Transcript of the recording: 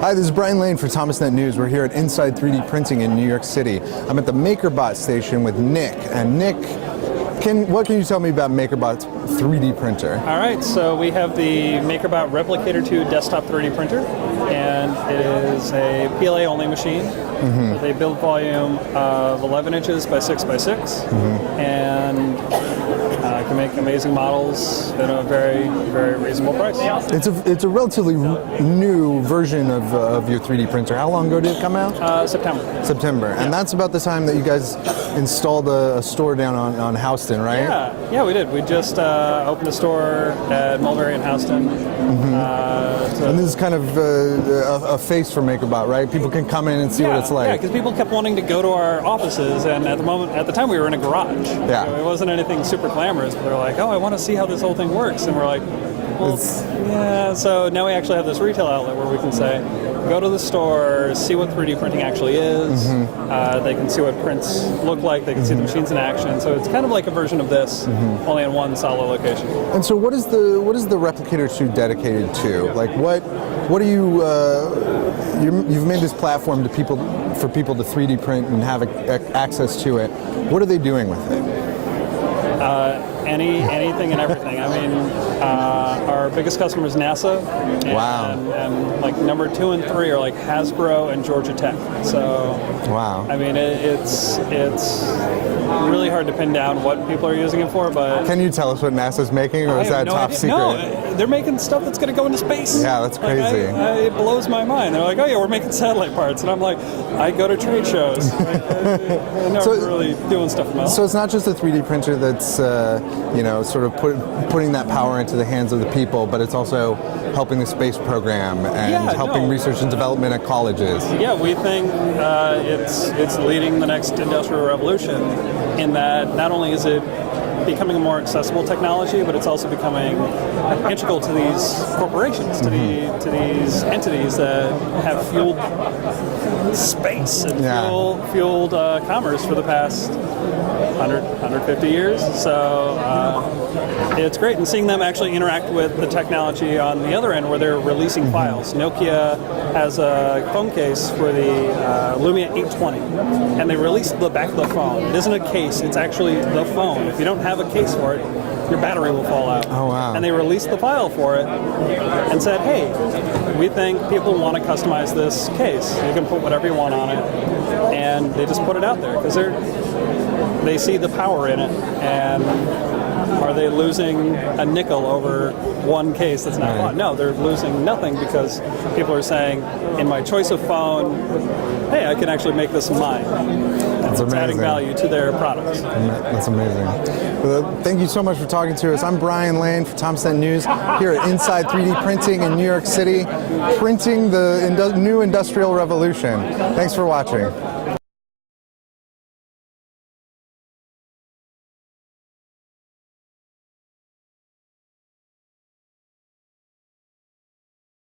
Hi, this is Brian Lane for ThomasNet News. We're here at Inside 3D Printing in New York City. I'm at the MakerBot station with Nick. And Nick, what can you tell me about MakerBot's 3D printer? All right, so we have the MakerBot Replicator 2 desktop 3D printer, and it is a PLA-only machine with a build volume of 11 inches by 6 by 6, and can make amazing models at a very, very reasonable price. It's a relatively new version of your 3D printer. How long ago did it come out? September. September, and that's about the time that you guys installed a store down on Houston, right? Yeah, we did. We just opened a store at Mulberry and Houston. And this is kind of a face for MakerBot, right? People can come in and see what it's like. Yeah, because people kept wanting to go to our offices, and at the time we were in a garage. Yeah. So it wasn't anything super glamorous, but they're like, oh, I want to see how this whole thing works. And we're like, well, yeah. So now we actually have this retail outlet where we can say, go to the store, see what 3D printing actually is. They can see what prints look like. They can see the machines in action. So it's kind of like a version of this, only in one solid location. And so, what is the Replicator 2 dedicated to? Like, what are you? You've made this platform for people to 3D print and have access to it. What are they doing with it? Anything and everything. I mean, our biggest customer is NASA. Wow. And like number 2 and 3 are like Hasbro and Georgia Tech. So. Wow. I mean, it's really hard to pin down what people are using it for, but. Can you tell us what NASA's making, or is that top secret? No, they're making stuff that's going to go into space. Yeah, that's crazy. It blows my mind. They're like, oh yeah, we're making satellite parts, and I'm like, I go to trade shows. I'm never really doing stuff well. So it's not just a 3D printer that's sort of putting that power into the hands of the people, but it's also helping the space program and helping research and development at colleges. Yeah, we think it's leading the next industrial revolution in that not only is it becoming a more accessible technology, but it's also becoming integral to these corporations, to these entities that have fueled space and fueled commerce for the past 150 years. So it's great, and seeing them actually interact with the technology on the other end where they're releasing files. Nokia has a phone case for the Lumia 820, and they released the back of the phone. It isn't a case, it's actually the phone. If you don't have a case for it, your battery will fall out. Oh, wow. And they released the file for it and said, hey, we think people want to customize this case. You can put whatever you want on it. And they just put it out there because they see the power in it. And are they losing a nickel over one case that's not bought? No, they're losing nothing because people are saying, in my choice of phone, hey, I can actually make this mine. That's amazing. Adding value to their products. That's amazing. Well, thank you so much for talking to us. I'm Brian Lane for ThomasNet News here at Inside 3D Printing in New York City, printing the new industrial revolution. Thanks for watching.